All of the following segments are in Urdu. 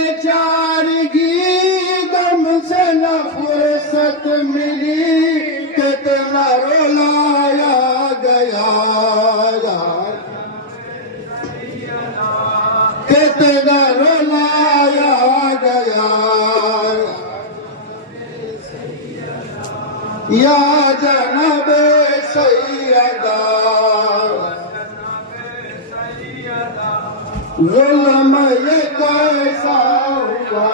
بیچارگی غم سے نہ فرصت ملی کتنا رلایا گیا کتنا رلایا گیا یا جناب سیدہ ظلم یہ کیسا ہوا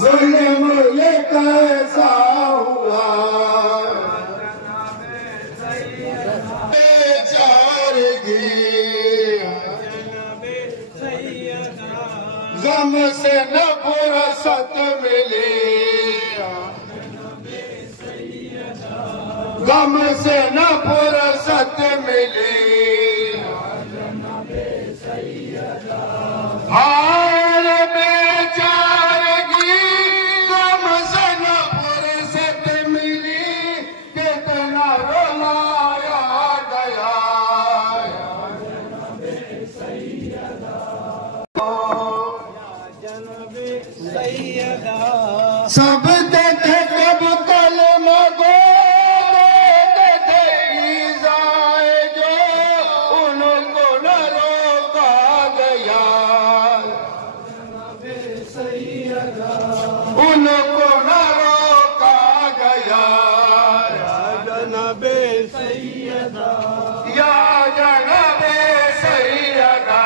ظلم یہ کیسا ہوا بیچارگی غم سے نہ فرصت ملی غم سے نہ فرصت ملی ہار بیچارگی غم سے نہ فرصت ملی کتنا رلایا گیا سب دیکھے کب کلمہ گو دیتے ایزائے جو ان کو نہ روکا گیا ان کو نہ روکا گیا یا جناب سیدہ یا جناب سیدہ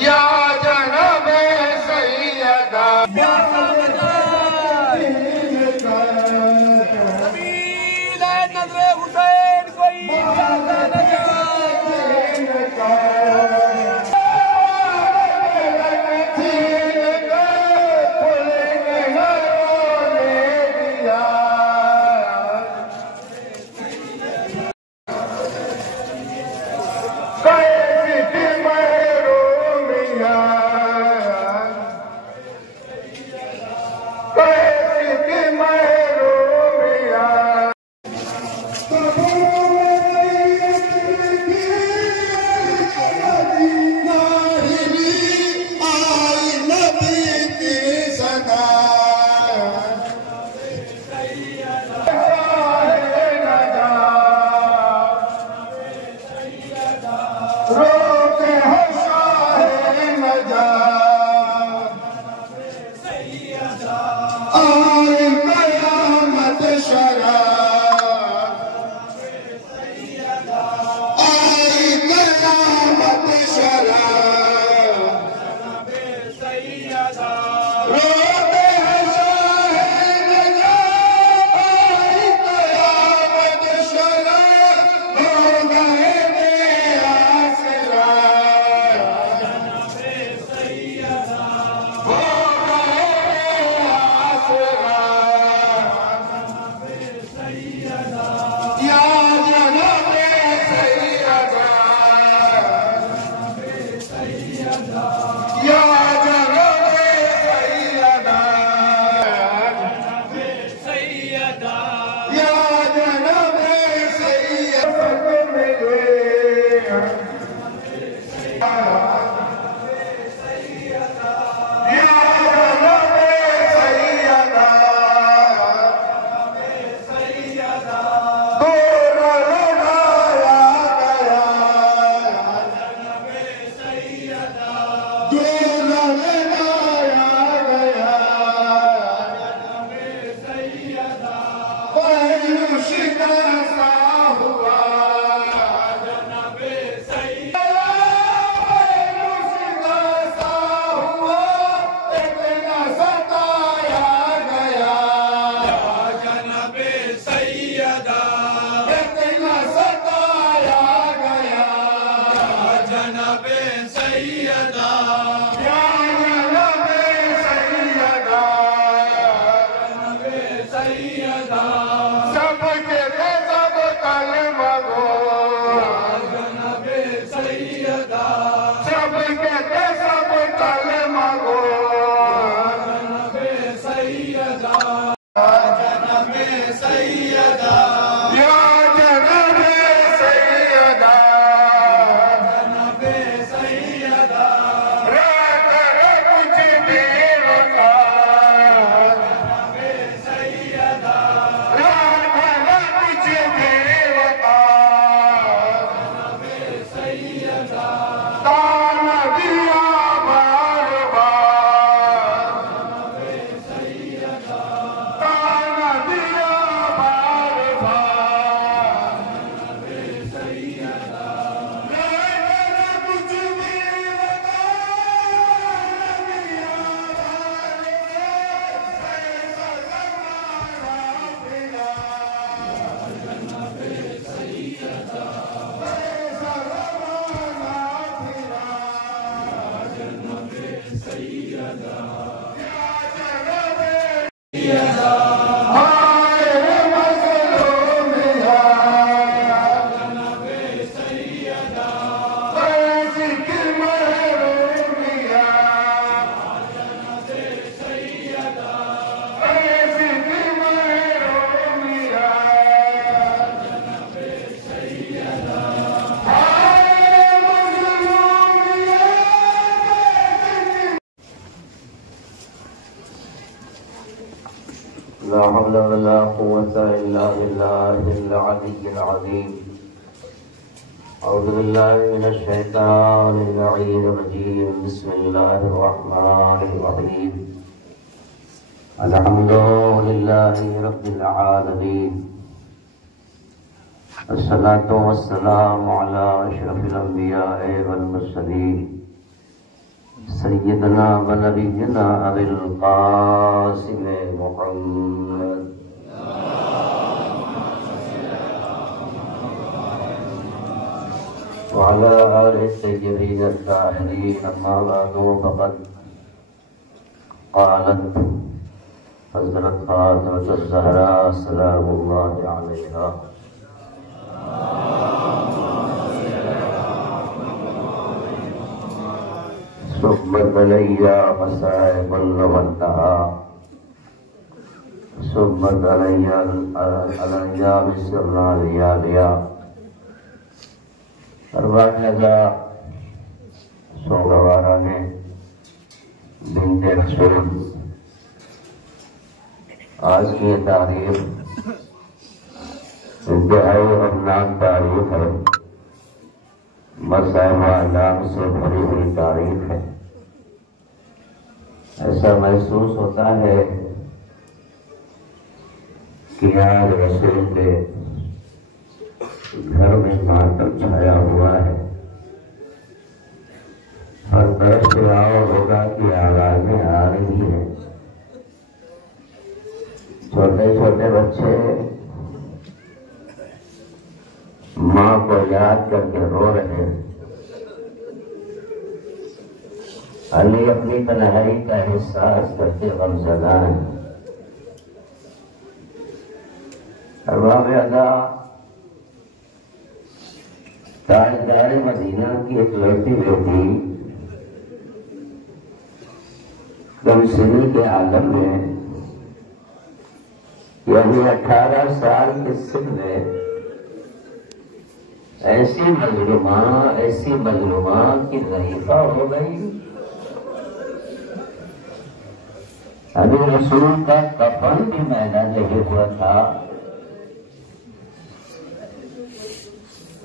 یا جناب سیدہ سبیل نظر حسین کوئی جاتا لگا سیدا سب کے دے سب کلمہ گو جناب سیدا سب کے دے سب کلمہ گو جناب سیدا جناب سیدا یا جناب سیدہ جناب سیدا رات کچھ بھی وقار جناب سیدا رات کچھ بھی وقار جناب سیدا تان دیا بار بار سیدا تان دیا بار بار سیدا رات کچھ بھی لا حول ولا قوة إلا بالله العلي العظيم. أعوذ بالله من الشيطان اللعين الرجيم. بسم الله الرحمن الرحيم. الحمد لله رب العالمين. الصلاة والسلام على أشرف الأنبياء والمرسلين سيدنا ونبينا أبي القاسم محمد وعلى آل الطيبين الطاهرين. أما بعد فقد قالت حضرت فاطمة الزهراء سلام الله عليها: صبت علي مصائب والنهى صبت علي بسر لياليا. ارواح لگا سوگوارا نے بنت رسول آج کی تاریخ انتہائی غمناک تاریخ ہے. مسائل و اعلام سے بھری ہوئی تاریخ ہے. ایسا محسوس ہوتا ہے کہ آج رسول کے گھر میں ماتم چھایا ہوا ہے. ہر طرف سے آؤ ہوگا کی آوازیں آ رہی ہیں. چھوٹے چھوٹے بچے ماں کو یاد کر کے رو رہے ہیں. علی اپنی تنہائی کا احساس کرتے غمزدہ ہیں. ارباب ادا تاجدار مدینہ کی ایک لڑکی بیٹی کم سنی کے عالم میں یعنی 18 سال کے سن میں ایسی مظلومہ کی ضعیفہ ہو گئی. ابھی رسول کا کفن بھی میدان نہیں ہوا تھا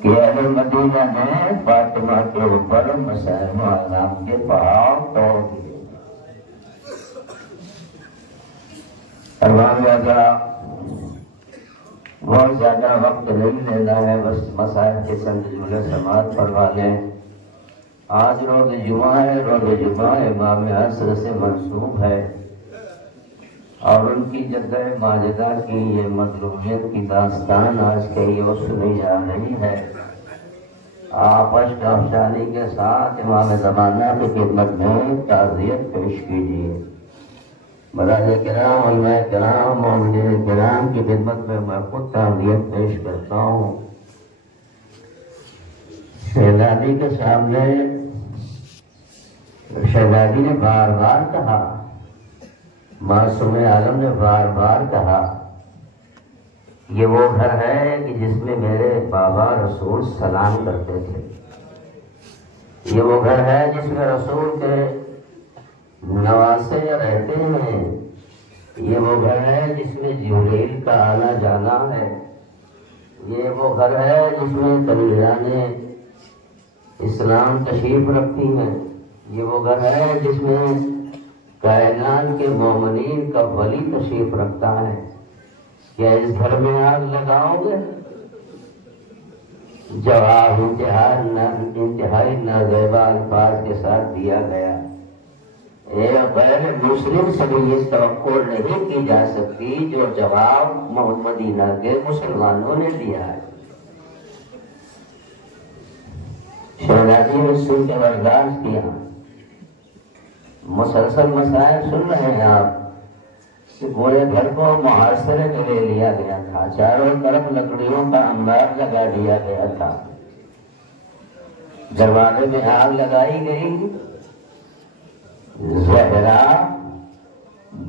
کہ اہل مدینہ نے فاطمہ کے اوپر مسائل و اعلام کے پہاڑ توڑ دیے. ارباب اعضا بہت زیادہ وقت نہیں لینا ہے، بس مسائل کے چند جملے سماعت فرما لیں. آج روز جمعہ ہے. روز جمعہ امام عصر سے منسوب ہے اور ان کی جدہ ماجدہ کی یہ مظلومیت کی داستان آج کہیں اور سنی جا رہی ہے. آپ اشک افشانی کے ساتھ امام زمانہ کی خدمت میں تعزیت پیش کیجیے. براہ کرام علماء کرام اور مدیر کرام کی خدمت میں خود تعزیت پیش کرتا ہوں۔ شہزادی کے سامنے شہزادی نے بار بار کہا، معصوم عالم نے بار بار کہا، یہ وہ گھر ہے کہ جس میں میرے بابا رسول سلام کرتے تھے، یہ وہ گھر ہے جس میں رسول کے نواسے رہتے ہیں، یہ وہ گھر ہے جس میں جبریل کا آنا جانا ہے، یہ وہ گھر ہے جس میں تبلیغاں اسلام تشریف رکھتی ہیں، یہ وہ گھر ہے جس میں کائنات کے مومنین کا ولی تشریف رکھتا ہے۔ کیا اس گھر میں آگ لگاؤ گے؟ جواب انتہائی نازیبا الفاظ کے ساتھ دیا گیا، غیر مسلم سے بھی اس توقع نہیں کی جا سکتی جو جواب مدینہ کے مسلمانوں نے دیا ہے۔ شہزادی نے سن کے برداشت کیا۔ مسلسل مسائل سن رہے ہیں آپ کہ پورے گھر کو محاصرے میں لے لیا گیا تھا، چاروں طرف لکڑیوں کا انبار لگا دیا گیا تھا، دروازے میں آگ لگائی گئی، زہرا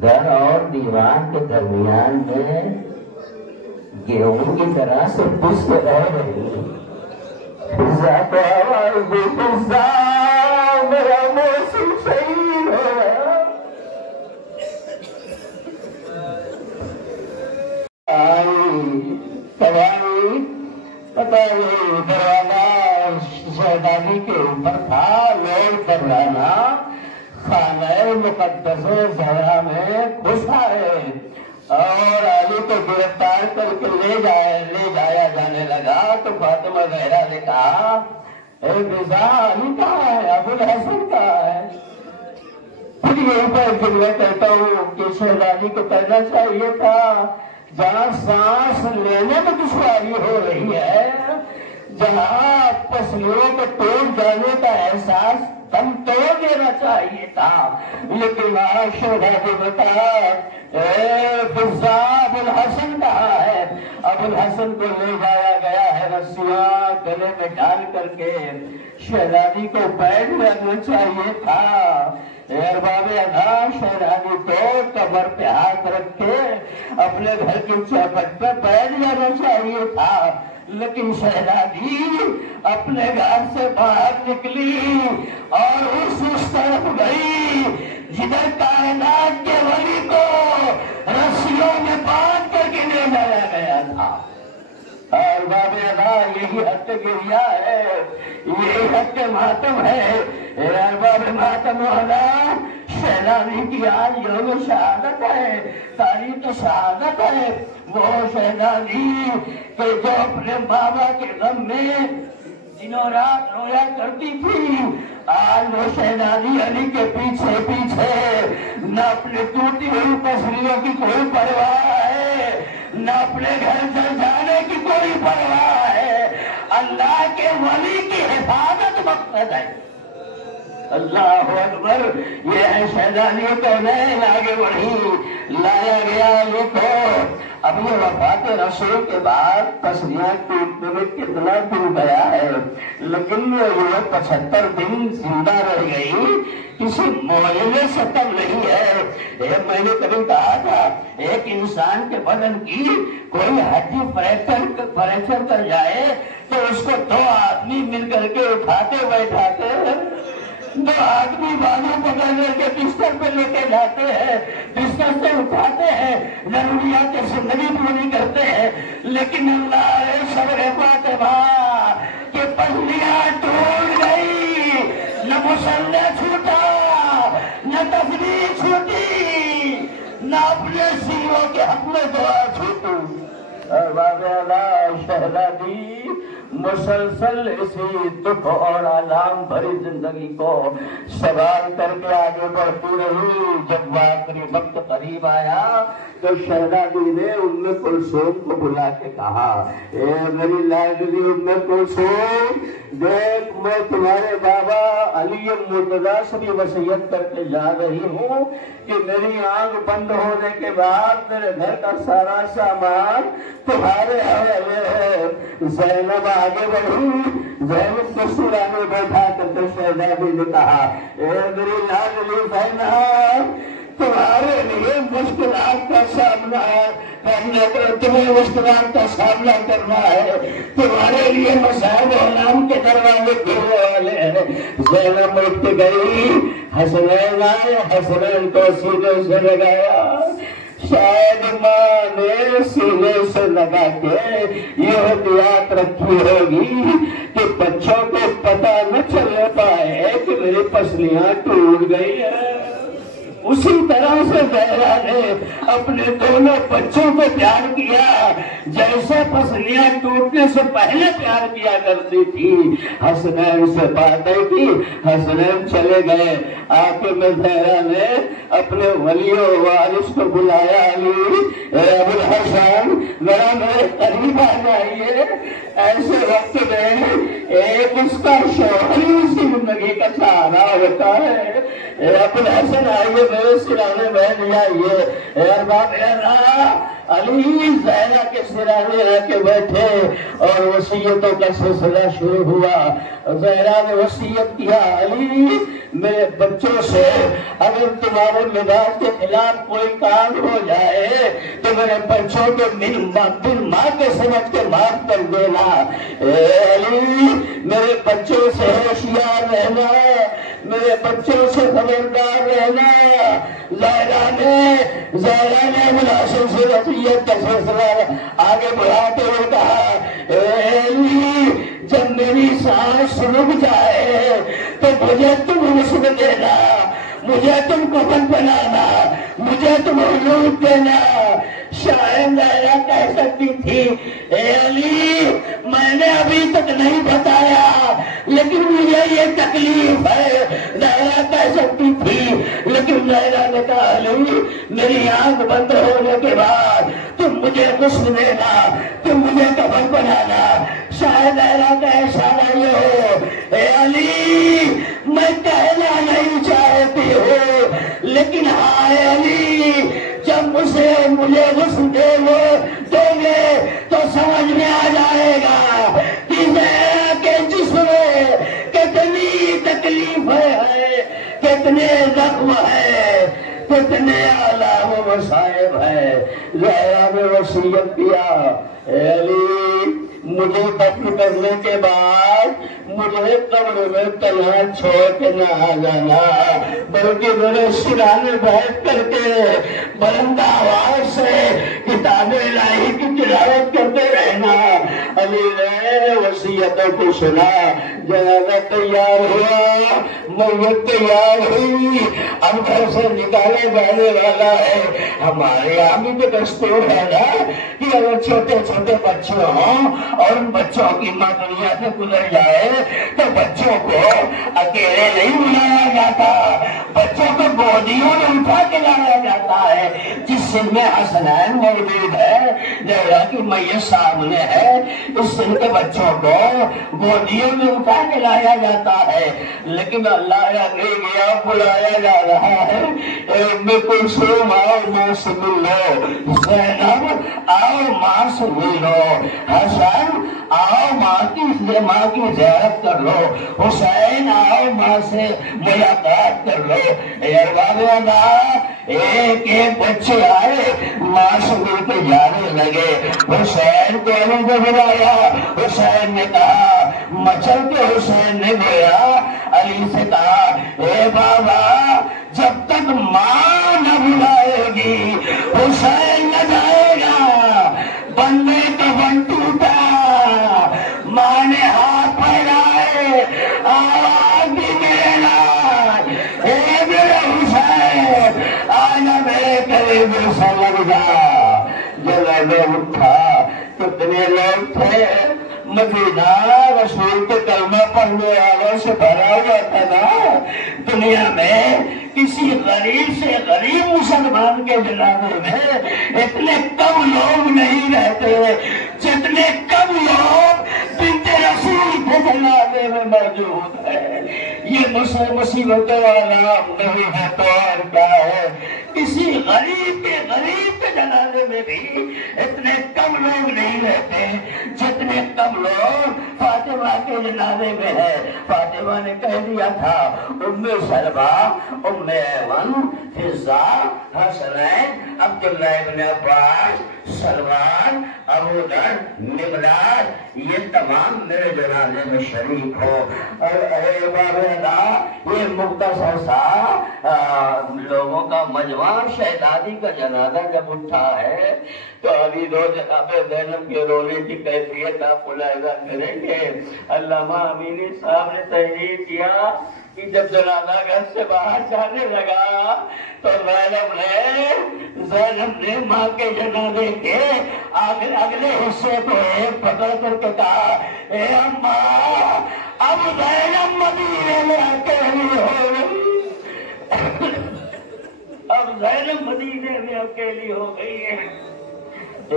در اور دیوان کے درمیان میں گیہوں کی طرح سے پس رہ رہی۔ فضا کو آواز دی، فضا میرا موسم شہید ہو گیا۔ پتہ نہیں دروازہ شہزادی کے اوپر تھا، لوگ کر لانا خانہ مقدس زہرا میں گھس آئے اور علی کو گرفتار کر کے لے جایا جانے لگا تو فاطمہ زہرا نے کہا، اے فضا علی کہاں ہے؟ ابو الحسن کہاں ہے؟ پھر یہیں پر جملہ کہتا ہوں کہ شہزادی کو کہنا چاہیے تھا جہاں سانس لینے میں دشواری ہو رہی ہے، جہاں پسلیوں کو ٹوٹ جانے کا احساس دم توڑ دینا چاہیے تھا، لیکن وہاں شہزادی نے کہا، اے فضا ابو الحسن کہاں ہے؟ ابو الحسن کو لے جایا گیا ہے، رسیاں گلے میں ڈال کر کے شہزادی کو بیٹھ جانا چاہیے تھا۔ ارباب ادا شہزادی کو کمر پہ ہاتھ رکھ کے اپنے گھر کی چوکھٹ پہ بیٹھ جانا چاہیے تھا، لیکن شہزادی اپنے گھر سے باہر نکلی اور اس طرف گئی جدھر کائنات کے ولی کو رسیوں میں باندھ کر کے لے جایا گیا تھا۔ اور باب ادا یہی حق گریا ہے، یہی حق ماتم ہے۔ ارباب ماتم والا شہزادی کی آج یوم شہادت ہے، تاریخ شہادت ہے۔ وہ شہزادی کہ جو اپنے بابا کے غم میں دنوں رات رویا کرتی تھی، آج وہ شہزادی علی کے پیچھے پیچھے نہ اپنے ٹوٹی ہوئی پسلیوں کی کوئی پرواہ ہے، نہ اپنے گھر جل جانے کی کوئی پرواہ ہے، اللہ کے ولی کی حفاظت مقصد ہے۔ اللہ اکبر، یہ ہے شہزادی کو نہیں آگے بڑھی، لایا گیا علی کو۔ اب یہ وفات رسول کے بعد پسلیاں ٹوٹنے میں کتنا دن گیا ہے، لیکن یہ 75 دن زندہ رہ گئی، کسی معجزے سے کم نہیں ہے۔ میں نے کبھی کہا تھا ایک انسان کے بدن کی کوئی ہڈی فریکچر کر جائے تو اس کو 2 آدمی مل کر کے اٹھاتے بیٹھاتے ہیں، 2 آدمی بازو پکڑ کر کے بستر پہ لے کے جاتے ہیں، بستر سے اٹھاتے ہیں، ضروریات زندگی پوری کرتے ہیں، لیکن اللہ صبر فاطمہ کہ پسلیاں ٹوٹ گئی، نہ مسلح چھوٹا، نہ تفریح چھوٹی، نہ اپنے سیروں کے حق میں دعا چھوٹی۔ اور باب اللہ شہزادی مسلسل اسی دکھ اور آلام بھری زندگی کو سوار کر کے آگے بڑھتی رہی۔ جب وہ آخری وقت قریب آیا تو شہزادی نے ام کلثوم کو بلا کے کہا، اے میری لاڈلی ام کلثوم، دیکھ میں تمہارے بابا علی مرتضیٰ سے بھی وصیت کر کے جا رہی ہوں کہ میری آنکھ بند ہونے کے بعد میرے گھر کا سارا سامان تمہارے حوالے ہے۔ زینب آگے بڑھی، زینب کو سرانے بیٹھا کر کے شہزادی نے کہا، اے میری لاڈلی زینب، تمہارے لیے مشکلات کا سامنا کرنے کو، تمہیں مشکلات کا سامنا کرنا ہے، تمہارے لیے مسائل علام کے دروازے کھلنے والے ہیں۔ زینب اٹھ گئی، حسنین آئے، حسنین کو سینے سے لگایا۔ شاید ماں نے سینے سے لگا کے یہ احتیاط رکھی ہوگی کہ بچوں کو پتہ نہ چلے پائے کہ میری پسلیاں ٹوٹ گئی ہیں۔ اسی طرح سے زہرا نے اپنے دونوں بچوں کو پیار کیا جیسے پسلیاں ٹوٹنے سے پہلے پیار کیا کرتی تھی۔ حسنین سے باتیں کی، حسنین چلے گئے۔ آخر میں زہرا نے اپنے ولی و وارث کو بلایا، علی ابو الحسن ذرا میرے قریب آ جائیے۔ ایسے وقت میں ایک اس کا شوہر اسی زندگی کا سہارا ہوتا ہے۔ ابو الحسن آئیے، میرے سرانے بیٹھ جائیے۔ اے ارباب علی زہرا کے سرانے رہ کے بیٹھے اور وصیتوں کا سلسلہ شروع ہوا۔ زہرا نے وصیت کیا، علی میرے بچوں سے اگر تمہارے مزاج کے خلاف کوئی کام ہو جائے تو میرے بچوں کو دل ماں کے سمجھ کے معاف کر دینا۔ اے علی میرے بچوں سے ہوشیار رہنا، میرے بچوں سے خبردار رہنا۔ زہرا نے ابو الحسن سے وصیت کا سلسلہ آگے بڑھاتے ہوئے کہا، اے علی جب میری سانس رک جائے تو مجھے تم رسم دینا، مجھے تم کفن بنانا، مجھے تم حلوت دینا۔ شاید زہرا کہہ سکتی تھی، اے علی میں نے ابھی تک نہیں بتایا لیکن مجھے یہ تکلیف ہے، زہرا کہہ سکتی تھی، لیکن زہرا نے کہا، علی میری آنکھ بند ہونے کے بعد تم مجھے غسل دینا، تم مجھے کفن بنانا۔ شاید زہرا کا اشارہ یہ ہو، اے علی میں کہنا نہیں چاہتی ہوں لیکن ہائے علی جب مجھے غسل دو گے تو سمجھ میں آ جائے گا کہ زہرا کے جسم میں کتنی تکلیف ہے، کتنے زخم ہے، کتنے آلام و مصائب ہے۔ زہرا نے وصیت کیا، اے علی مجھے دفن کرنے کے بعد مجھے قبر میں تنہا چھوڑ کے نہ آ جانا بلکہ میرے سرانے بیٹھ کر کے بلند آواز سے کتاب الہی کی تلاوت کرتے رہنا۔ علی نے وصیتوں کو سنا، جنازہ تیار ہوا، میت تیار ہوئی، اب گھر سے نکالے جانے والا ہے۔ ہمارے یہاں بھی تو دستور ہے نا کہ اگر چھوٹے چھوٹے بچے ہوں اور ان بچوں کی ماں دنیا سے گزر جائے تو بچوں کو اکیلے نہیں بلایا جاتا، بچوں کو گودیوں میں اٹھا کے لایا جاتا ہے۔ جس سن میں حسنین موجود ہے، زہرا کی میت سامنے ہے، اس سن کے بچوں کو گودیوں میں اٹھا کے لایا جاتا ہے، لیکن اللہ نے گیا بلایا جا رہا ہے، ام کلثوم آؤ ماں سے مل لو، زینب آؤ ماں سے مل لو، حسن آؤ ماں کی زیارت کر لو، حسین آؤ ماں سے ملاقات کر لو۔ اے ارباب اللہ ایک ایک بچے آئے، ماں سے مل کے جانے لگے۔ حسین کو علی کو بلایا، حسین نے کہا، مچل کے حسین نے گیا علی سے کہا، اے بابا جب تک ماں نہ بلائے گی حسین نہ جائے گا۔ بندے کا بن ٹوٹا، ماں نے ہاتھ پھیلائے، آواز بھی دینا، اے میرے حسین آنا میرے قریب سے لگ جا۔ جب میں اٹھا کتنے لوگ تھے، مدینہ رسول کے کلمہ پڑھنے والوں سے بھرا ہوا تھا نا۔ دنیا میں کسی غریب سے غریب مسلمان کے جنازے میں اتنے کم لوگ نہیں رہتے جتنے کم لوگ بنت رسول کے جنازے میں موجود ہے۔ یہ مصیبتوں والا نہیں ہے تو اور کیا ہے؟ کسی غریب کے جنازے میں بھی اتنے کم لوگ نہیں رہتے جتنے کم لوگ فاطمہ کے جنازے میں ہے۔ فاطمہ نے کہہ دیا تھا ام سلمہ، ام ایمن، فضہ، حسنین، عبداللہ ابن عباس، سلمان، ابو ذر، مقداد، یہ تمام میرے جنازے میں شریک ہو۔ اور یہ مختصر سا لوگوں کا مجمع شہزادی کا جنازہ جب اٹھا ہے تو ابھی دو جناب زینب کے رونے کی کیفیت آپ ملاحظہ کریں گے۔ علامہ امینی صاحب نے تحریر کیا کہ جب جنازہ گھر سے باہر جانے لگا تو زینب نے ماں کے جنازے کے اگلے حصے کو ایک پکڑ کر کے کہا، اے اماں اب زینب مدینے میں اکیلی ہو گئی، اب زینب مدینے میں اکیلی ہو گئی ہے۔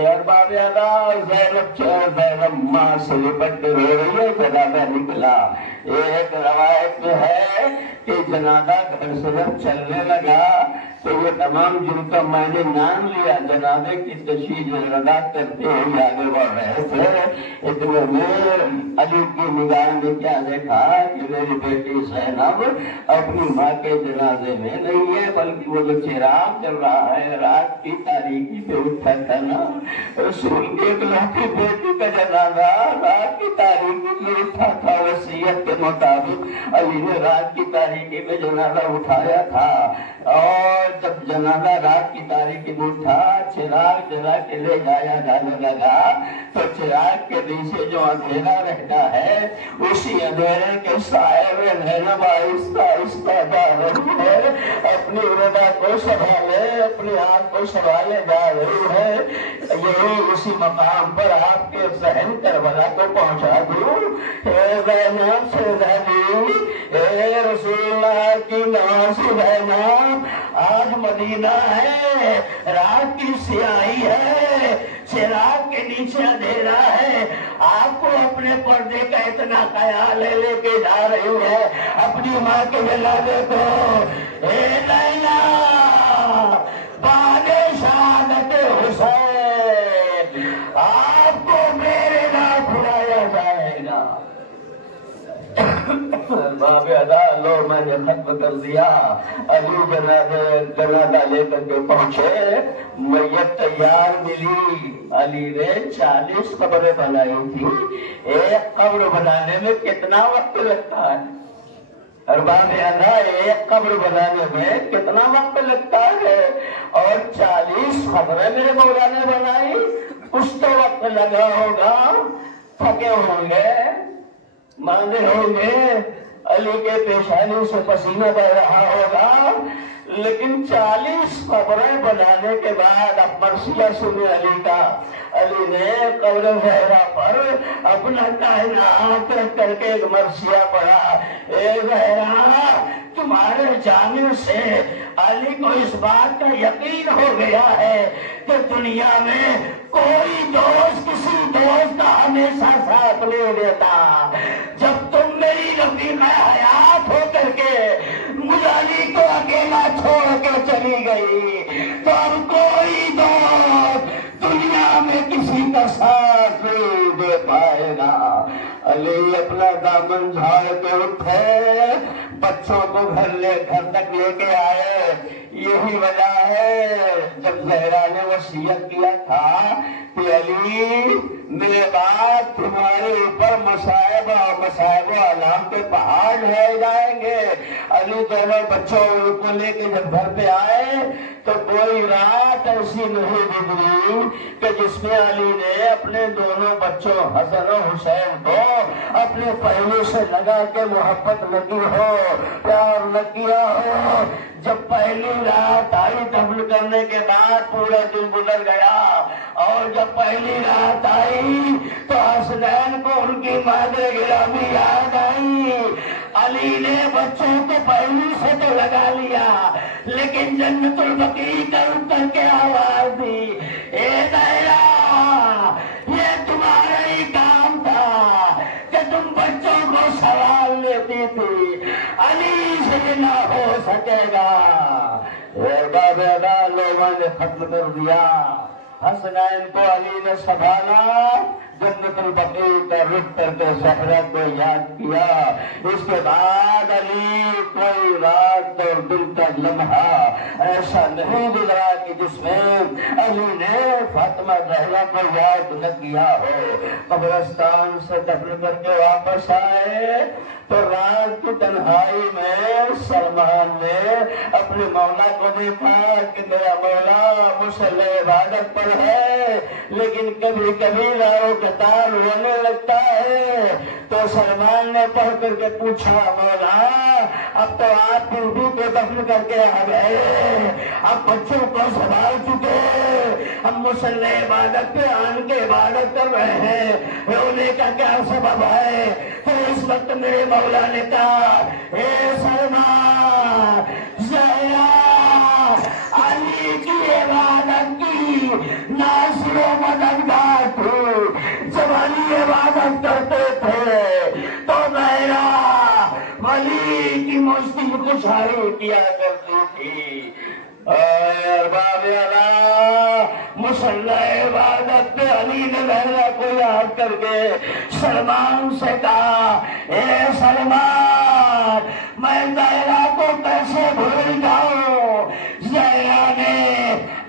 ارباب ادا زینب ماں سے لپٹ کے رو رہی ہے، جنازہ نکلا۔ ایک روایت میں ہے کہ جنازہ گھر سے جب چلنے لگا تو یہ تمام جن کا میں نے نام لیا جنازے کی تشریح ادا کرتے ہوئے آگے بڑھ رہے تھے، اتنے میں علی کی نگاہ نے کیا دیکھا کہ میری بیٹی زینب اپنی ماں کے جنازے میں نہیں ہے بلکہ وہ جو چراغ جل رہا ہے رات کی تاریکی پہ اٹھا تھا نا، رسول کے اکلوتی بیٹی کا جنازہ رات کی تاریکی پہ اٹھا تھا۔ وصیت کے مطابق علی نے رات کی تاریکی پہ جنازہ اٹھایا تھا، اور جب جنازہ رات کی تاریکی میں اٹھا چراغ جلا کے لے جایا جانے لگا تو چراغ کے نیچے جو اندھیرا رہتا ہے اسی اندھیرے کے سائے میں زینب آہستہ آہستہ جا رہی ہے، اپنی رضا کو سنبھالے، اپنی آنکھ کو سنبھالے جا رہی ہے۔ یہی اسی مقام پر آپ کے ذہن کربلا کو پہنچا دوں، اے زینب شہزادی، اے رسول اللہ کی نوازی زینب، آج مدینہ ہے، رات کی سیاہی ہے، چراغ کے نیچے اندھیرا ہے، آپ کو اپنے پردے کا اتنا خیال لے کے جا رہی ہے اپنی ماں کے جنازے کو۔ اے لیلا بعد شہادت حسین آپ کو میرے نام کھلایا جائے گا۔ باب ادا لو میں نے ختم کر دیا، علی جنازہ لے کر کے پہنچے، میت تیار ملی۔ علی نے 40 قبریں بنائی تھی، ایک قبر بنانے میں کتنا وقت لگتا ہے؟ ارباب ادا ایک قبر بنانے میں کتنا وقت لگتا ہے؟ اور 40 قبریں میرے مولا نے بنائی، کچھ تو وقت لگا ہوگا، تھکے ہوں گے، ماندے ہوں گے، علی کے پیشانی سے پسینہ بہ رہا ہوگا، لیکن 40 قبریں بنانے کے بعد اب مرثیہ سنے علی کا۔ علی نے قبر زہرا پر اپنا کائنات رکھ کر کے ایک مرثیہ پڑھا، اے زہرا تمہارے جانب سے علی کو اس بات کا یقین ہو گیا ہے کہ دنیا میں کوئی دوست کسی دوست کا ہمیشہ ساتھ نہیں دیتا۔ جب تم میری رفیقہ حیات ہو کر کے مجھ علی کو اکیلا چھوڑ کے چلی گئی تو اب کوئی دوست دنیا میں کسی کا ساتھ نہیں دے پائے گا۔ علی اپنا دامن جھاڑ کے اٹھے، بچوں کو گھر تک لے کے آئے۔ یہی وجہ ہے جب زہرا نے وصیت کیا تھا کہ علی میرے بعد تمہارے اوپر مصائب و آلام کے پہاڑ ڈھائے جائیں گے۔ علی دونوں بچوں کو لے کے جب گھر پہ آئے تو کوئی رات ایسی نہیں گزری کہ جس میں علی نے اپنے دونوں بچوں حسن و حسین کو اپنے پہلو سے لگا کے محبت نہ کی ہو، پیار نہ کیا ہو۔ جب پہلی رات آئی دفن کرنے کے بعد پورا دن گزر گیا، اور جب پہلی رات آئی تو حسنین کو ان کی مادر گرامی یاد آئی۔ علی نے بچوں کو پہلو سے تو لگا لیا، لیکن جنت البقیع کا اتر کے آواز دی، اے دائرہ یہ تمہارا ہی کام تھا کہ تم بچوں کو سوال لیتی تھی، علی سے نہ ہو سکے گا۔ لوگوں نے ختم کر دیا، حسنین کو علی نے سنبھالا، جنت البقیع کا رخ کر کے صحرا کو یاد کیا۔ اس کے بعد علی کوئی رات اور دن کا لمحہ ایسا نہیں گزرا کہ جس میں علی نے فاطمہ زہرا کو یاد نہ کیا ہو۔ قبرستان سے دفن کر کے واپس آئے تو رات کی تنہائی میں سلمان نے اپنے مولا کو دیکھا کہ میرا مولا مصلی عبادت پر ہے، لیکن کبھی کبھی راہو کا تال رونے لگتا ہے۔ تو سلمان نے پڑھ کر کے پوچھا، مولا اب تو آپ بیوی کو دفن کر کے آ گئے، اب بچوں کو سنبھال چکے، ہم مصلی عبادت پہ آن کے عبادت کر رہے ہیں، رونے کا کیا سبب ہے؟ تو اس وقت میرے مولا نے کہا، اے سلمان زہرا علی کی عبادت کی ناصر و مددگار تھی، جب علی عبادت کرتے تھے تو زہرا علی کی مشکل کشائی کیا کرتی تھی۔ ارباب اللہ مصلی عبادت پہ علی نے زہرا کو یاد کر کے سلمان سے کہا، اے سلمان میں زہرا کو کیسے بھول جاؤں؟ زہرا نے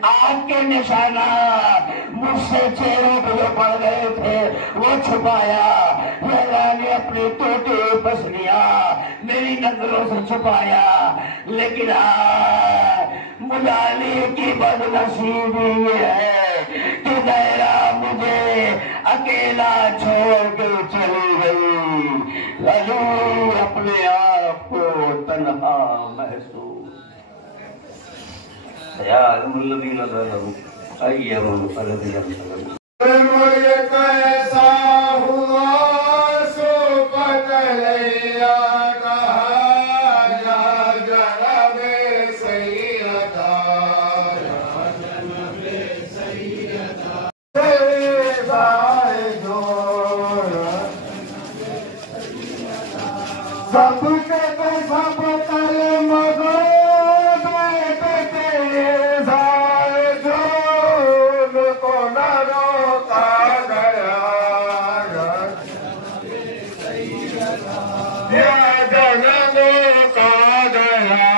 آگ کے نشانات مجھ سے چہروں پہ جو پڑ گئے تھے وہ چھپایا، زہرا نے اپنی ٹوٹی پسلیاں میری نظروں سے چھپایا، لیکن مجالی کی بدنصیبی یہ ہے کہ زہرا مجھے اکیلا چھوڑ کے چلی گئی۔ علی اپنے آپ کو تنہا محسوس، سیعلم الذین ظلموا ای منقلب ینقلبون۔ مجھے کیسا ہوا سو بدلیا کہا یا جناب سیدہ، سب کے سب کل مگو کو نہ روکا گیا، یا جنم کا گیا،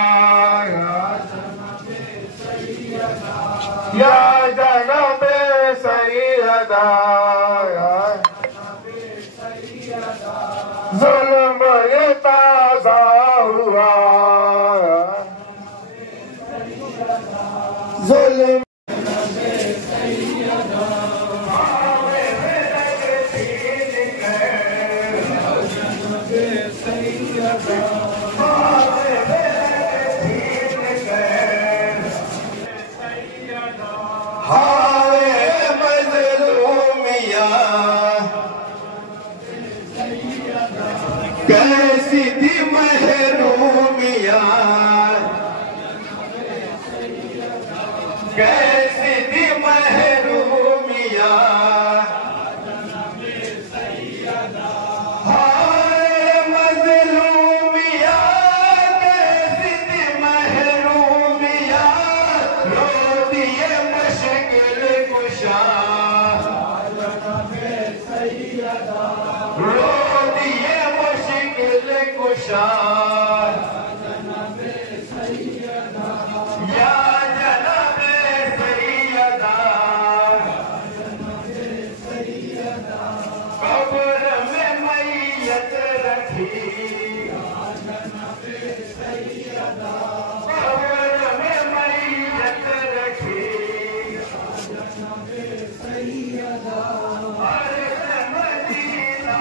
یا جنم سیدہ، ظلم یہ تازہ ہوا، ظلم کیسی تھی محرومیت، کیسی تھی محرومیت، ہائے مظلومیت، کیسی تھی محرومیت، رو دیے مشکل کشا، رو دیے مشکل کشا، یا جناب سیدہ، قبر میں میت رکھی، قبر میں میت رکھی، عرض مدینہ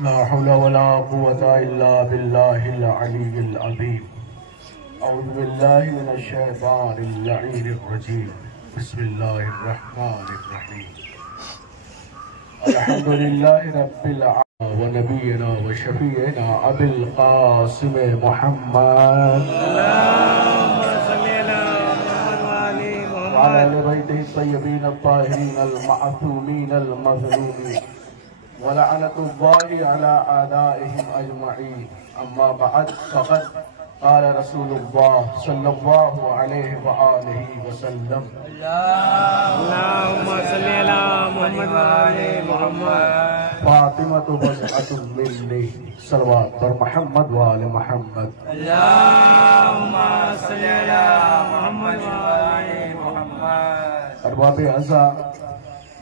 لا حول ولا قوة إلا بالله العلي العظيم أعوذ بالله من الشيطان اللعين الرجيم بسم الله الرحمن الرحيم الحمد لله رب العالمين ونبينا وشفيعنا أبي القاسم محمد وعلى آل بيته الطيبين الطاهرين المعصومين المظلومين ولعنة الله على أعدائهم أجمعين أما بعد فقد قال رسول الله صلى الله عليه وآله وسلم اللهم صل على محمد وآل محمد فاطمة بضعة مني صلوات بر محمد وآل محمد اللهم صل على محمد وآل محمد ارباب عزا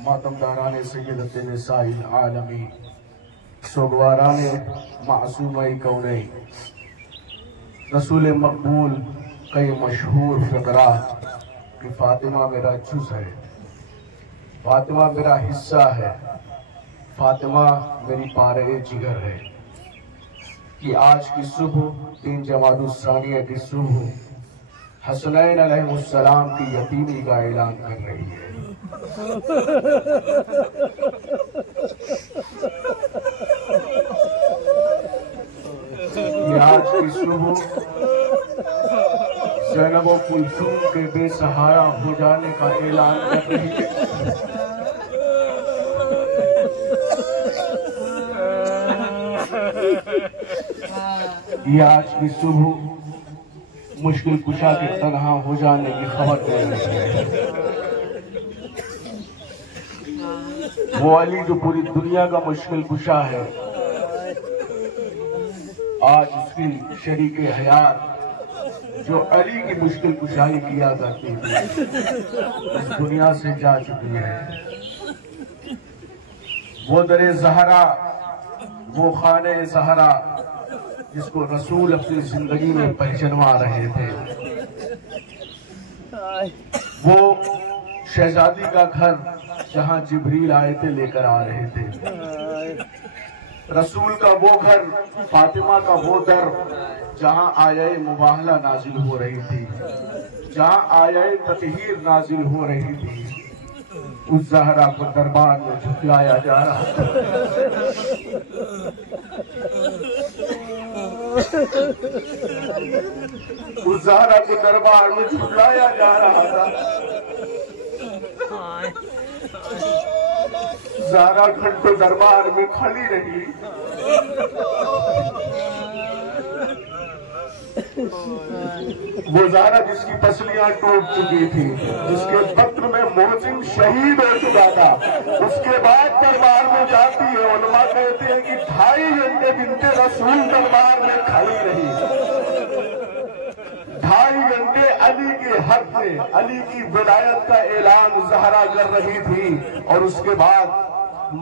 ماتمداران سیدت نساء العالمین سوگواران معصومہ کونین رسول مقبول کئی مشہور فقرات کہ فاطمہ میرا جز ہے فاطمہ میرا حصہ ہے فاطمہ میری پارے جگر ہے کہ آج کی صبح 3 جمادی الثانیہ کی صبح حسنین علیہ السلام کی یتیمی کا اعلان کر رہی ہے یہ آج کی صبح زینب و کلثوم کے بے سہارا ہو جانے کا اعلان کر رہی ہے یہ آج کی صبح مشکل کشا کے تنہا ہو جانے کی خبر دے رہی ہے وہ علی جو پوری دنیا کا مشکل کشا ہے آج اس کی شریک حیات جو علی کی مشکل کشائی کیا کرتی تھی اس دنیا سے جا چکی ہے وہ در زہرا وہ خانہ زہرا جس کو رسول اپنی زندگی میں پہچنوا رہے تھے وہ شہزادی کا گھر جہاں جبریل آئے تھے لے کر آ رہے تھے رسول کا وہ گھر فاطمہ کا وہ در جہاں آیہ مباہلہ نازل ہو رہی تھی جہاں آیہ تطہیر نازل ہو رہی تھی اس زہرا کو دربار میں جھٹلایا جا رہا تھا۔ اس زہرا کو دربار میں جھٹلایا جا رہا تھا۔ زہرا گھنٹوں دربار میں کھڑی رہی۔ وہ زہرا جس کی پسلیاں ٹوٹ چکی تھی، جس کے بدر میں محسن شہید ہو چکا تھا، اس کے بعد دربار میں جاتی ہے۔ علماء کہتے ہیں کہ 2.5 گھنٹے بنت رسول دربار میں کھڑی رہی۔ 2.5 گھنٹے علی کے حق میں علی کی ولایت کا اعلان زہرا کر رہی تھی، اور اس کے بعد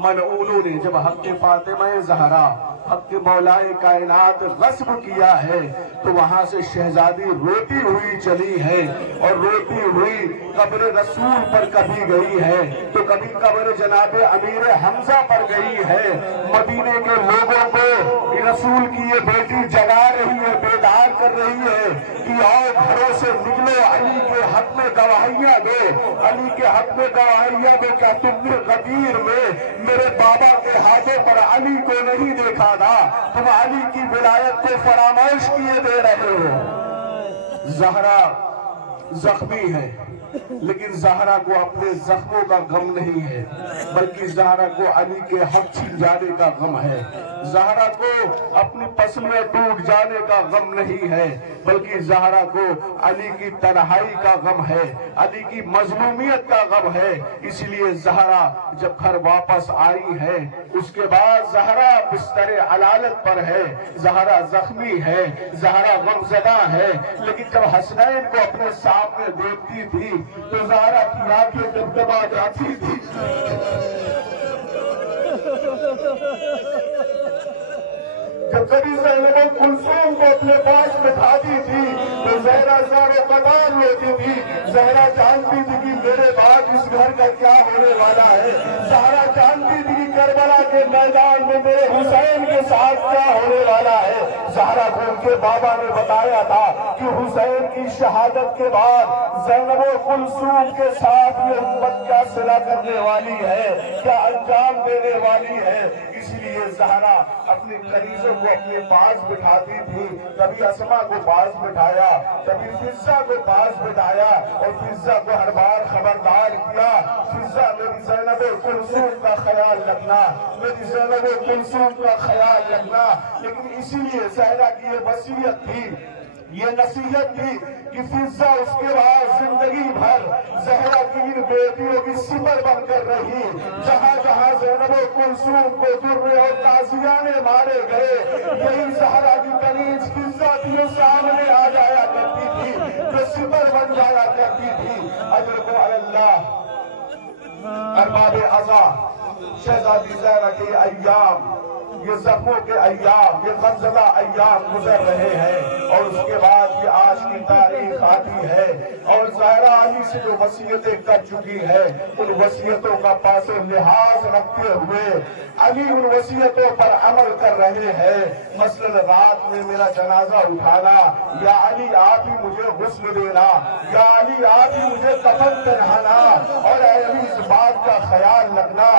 ملعونوں نے جب حق فاطمہ زہرا حق مولائے کائنات غصب کیا ہے تو وہاں سے شہزادی روتی ہوئی چلی ہے، اور روتی ہوئی قبر رسول پر کبھی گئی ہے تو کبھی قبر جناب امیر حمزہ پر گئی ہے۔ مدینے کے لوگوں کو رسول کی یہ بیٹی جگا رہی ہے، بیدار کر رہی ہے کہ آؤ گھروں سے نکلو، علی کے حق میں گواہیاں دو، علی کے حق میں گواہیاں دو۔ کیا تم نے غدیر میں میرے بابا کے ہاتھوں پر علی کو نہیں دیکھا تھا؟ تم علی کی ولایت کو فراموش کیے دے رہے ہو۔ زہرا زخمی ہے، لیکن زہرا کو اپنے زخموں کا غم نہیں ہے، بلکہ زہرا کو علی کے حق چھن جانے کا غم ہے۔ زہرا کو اپنی پسلیاں ٹوٹ جانے کا غم نہیں ہے، بلکہ زہرا کو علی کی تنہائی کا غم ہے، علی کی مظلومیت کا غم ہے۔ اس لیے زہرا جب گھر واپس آئی ہے، اس کے بعد زہرا بستر علالت پر ہے، زہرا زخمی ہے، زہرا غمزدہ ہے، لیکن جب حسنین کو اپنے سامنے دیکھتی تھی تو زہرا کی آنکھیں دبدبا جاتی تھی۔ جب کبھی زینب کلثوم کو اپنے پاس بٹھاتی تھی تو زہرا زار و قدار ہوتی تھی۔ زہرا جانتی تھی کہ میرے بعد اس گھر کا کیا ہونے والا ہے۔ زہرا جانتی تھی کہ کربلا کے میدان میں میرے حسین کے ساتھ کیا ہونے والا ہے۔ زہرا کو ان کے بابا نے بتایا تھا کہ حسین کی شہادت کے بعد زینب کلثوم کے ساتھ یہ امت کیا صلح کرنے والی ہے، کیا انجام دینے والی ہے۔ اس لیے زہرا اپنے کنیزوں کو اپنے پاس بٹھاتی تھی، کبھی اسما کو پاس بٹھایا، کبھی فضہ کو پاس بٹھایا، اور فضہ کو ہر بار خبردار کیا، فضہ میری زینب کلثوم کا خیال رکھنا، میری زینب کلثوم کا خیال رکھنا۔ لیکن اسی لیے زہرا کی یہ وصیت تھی، یہ نصیحت تھی کہ فضہ اس کے بعد زندگی بھر زہرا کی ان بیٹیوں کی سپر بن کر رہی۔ جہاں جہاں زینب کلثوم کو درے اور تازیانے مارے گئے، یہی زہرا کی کنیز فضہ تھی جو سامنے آ جایا کرتی تھی، جو سپر بن جایا کرتی تھی۔ اجرکم علی اللہ۔ ارباب عزا، شہزادی زہرا کے ایام، یہ زخموں کے ایام، یہ غمزدہ ایام گزر رہے ہیں، اور اس کے بعد یہ آج کی تاریخ آتی ہے، اور زہرا علی سے جو وصیتیں کر چکی ہے ان وصیتوں کا پاس لحاظ رکھتے ہوئے علی ان وصیتوں پر عمل کر رہے ہیں۔ مثلا رات میں میرا جنازہ اٹھانا، یا علی آپ ہی مجھے غسل دینا، یا علی آپ ہی مجھے کفن پہنانا، اور اے علی اس بات کا خیال رکھنا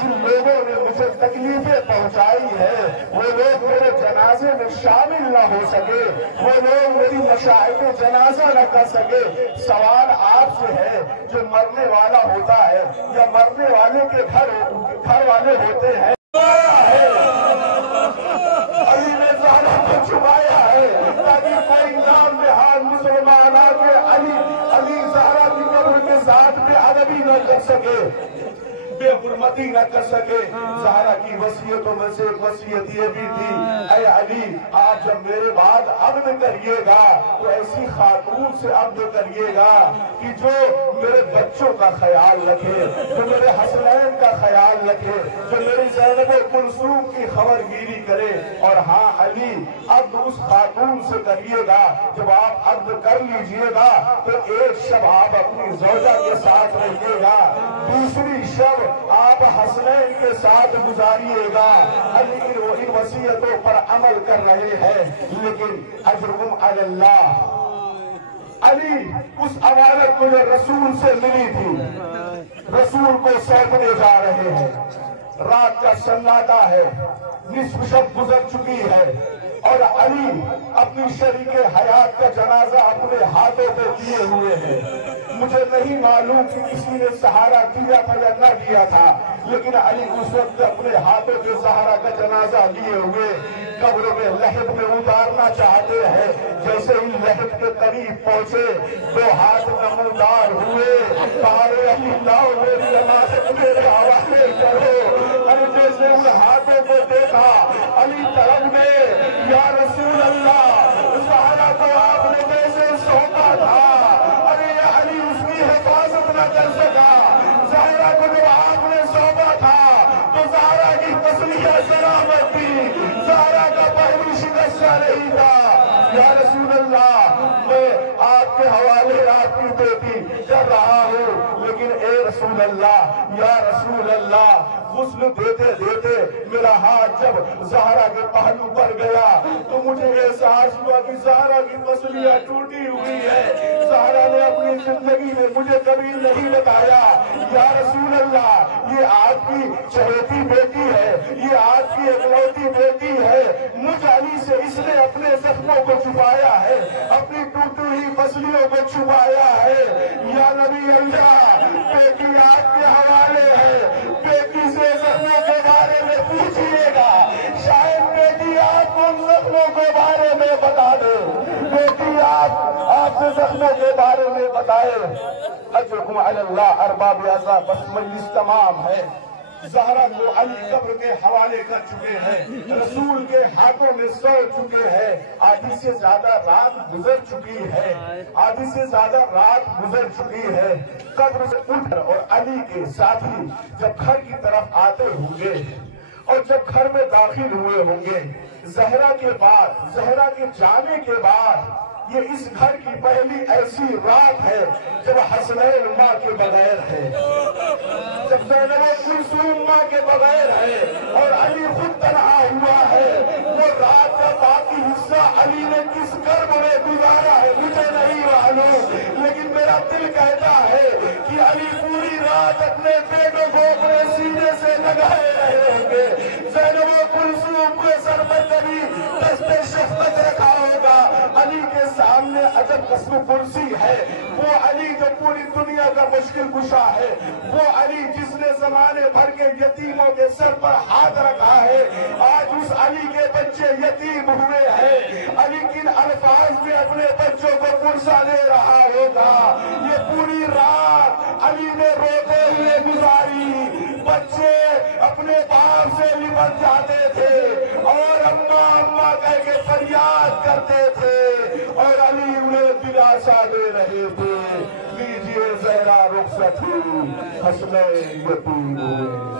جن لوگوں نے مجھے تکلیفیں پہنچائی ہے وہ لوگ میرے جنازے میں شامل نہ ہو سکے، وہ لوگ میری مشاہد جنازہ نہ کر سکے۔ سوال آپ سے ہے، جو مرنے والا ہوتا ہے یا مرنے والے کے گھر والے ہوتے ہیں، علی نے زہرا کو چھپایا ہے تاکہ کوئی نام نہاد مسلمان آگے علی زہرا کی قبر کے ساتھ بے ادبی نہ کر سکے، بے حرمتی نہ کر سکے۔ زہرا کی وصیتوں میں سے ایک وصیت یہ بھی تھی، اے علی آپ جب میرے بعد عقد کریے گا تو ایسی خاتون سے عقد کریے گا کہ جو میرے بچوں کا خیال رکھے، جو میرے حسنین کا خیال رکھے، جو میری زینب کلثوم کی خبر گیری کرے۔ اور ہاں علی عقد اس خاتون سے کریے گا، جب آپ عقد کر لیجئے گا تو ایک شب آپ اپنی زوجہ کے ساتھ رہیے گا، دوسری شب آپ حسنین کے ساتھ گزاریے گا۔ علی ان وصیتوں پر عمل کر رہے ہیں، لیکن اجرکم علی اللہ، علی اس امانت کو جو رسول سے ملی تھی، رسول کو سونپنے جا رہے ہیں. رات کا سناٹا ہے, نصف شب گزر چکی ہے اور علی اپنی شریک حیات کا جنازہ اپنے ہاتھوں پہ کیے ہوئے ہیں. مجھے نہیں معلوم کہ کسی نے سہارا دیا تھا یا نہ دیا تھا, لیکن علی اس وقت اپنے ہاتھوں کے سہارا کا جنازہ لیے ہوئے قبر میں لحد میں اتارنا چاہتے ہیں. جیسے ہی لحد کے قریب پہنچے دو ہاتھ نمودار ہوئے, پارے علی لاؤ میری امانت میرے حوالے کرو. ارے جیسے ان ہاتھوں کو دیکھا علی طلب گئے, یا رسول اللہ سہارا تو آپ نے جیسے سونپا تھا, ارے یا علی اس کی حفاظت نہ کر سکا. زہرا کو جب آپ نے سونپا تھا تو زہرا کی تسلیہ سلامت تھی, زہرا کا پہلو شکستہ نہیں تھا. یا رسول اللہ میں آپ کے حوالے آپ کی بیٹی کر رہا ہوں, لیکن اے رسول اللہ, یا رسول اللہ غسل دیتے دیتے میرا ہاتھ جب زہرا کے پہلو پر گیا تو مجھے احساس ہوا کہ زہرا کی تسلیہ ٹوٹی ہوئی ہے. زہرا نے اپنی زندگی میں مجھے کبھی نہیں بتایا, یا رسول اللہ یہ آپ کی چہیتی بیٹی ہے, یہ آپ کی اکلوتی بیٹی ہے. مجھ علی سے اس نے اپنے زخموں کو چھپایا ہے, اپنی ٹوٹی ہوئی پسلیوں کو چھپایا ہے. یا نبی اللہ بیٹی آپ کے حوالے ہے, بیٹی سے زخموں کے بارے میں پوچھئے گا, شاید بیٹی آپ کو ان زخموں کے بارے میں بتا دے. بیٹی آپ سے زخموں کے بارے میں بتائے. اجرکم علی اللہ ارباب اعضاء, بس مجلس تمام ہے. زہرا کو علی قبر کے حوالے کر چکے ہیں, رسول کے ہاتھوں میں سو چکے ہیں. آدھی سے زیادہ رات گزر چکی ہے, آدھی سے زیادہ رات گزر چکی ہے. قبر سے اٹھ اور علی کے ساتھی جب گھر کی طرف آتے ہوں گے اور جب گھر میں داخل ہوئے ہوں گے, زہرا کے بعد, زہرا کے جانے کے بعد یہ اس گھر کی پہلی ایسی رات ہے جب حسنین ماں کے بغیر ہے, جب زینب کلثوم ماں کے بغیر ہے اور علی خود تنہا ہوا ہے. وہ رات کا باقی حصہ علی نے کس کرب میں گزارا ہے مجھے نہیں معلوم, لیکن میرا دل کہتا ہے کہ علی پوری رات اپنے بیٹوں کو اپنے سینے سے لگائے رہے ہوں گے. زینب کلثوم کو سر پر کبھی دست شفقت رکھا ہوگا. علی کے سامنے عجب قسم کرسی ہے, وہ علی جو پوری دنیا کا مشکل کشا ہے, وہ علی جس نے زمانے بھر کے یتیموں کے سر پر ہاتھ رکھا ہے. آج اس علی کے بچے یتیم ہوئے ہیں, علی کن الفاظ میں اپنے بچوں کو پرسا دے رہا ہوگا. یہ پوری رات علی نے روتے ہوئے گزاری. بچے اپنے باپ سے لپٹ جاتے تھے اور اماں اماں کہہ کے فریاد کرتے تھے اور علی انہیں دلاسا دے رہے تھے. لیجئے زہرا رخصت ہوئی, حسنین یتیم ہوئے.